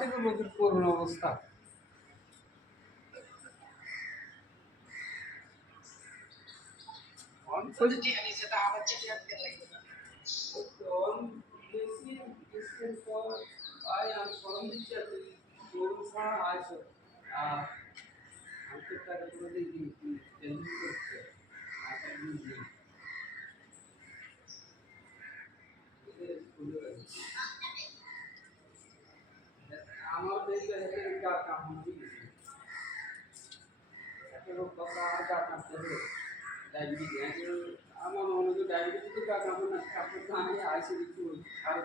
থেকে লোকের করুণ অবস্থা। আমার দেখলে গা কামড় কথা গা কামড়তে হবে ডায়াবেটিস আমার মনে হয় ডায়াবেটিস গা কামড় না কামড় না আইসি কিছু আর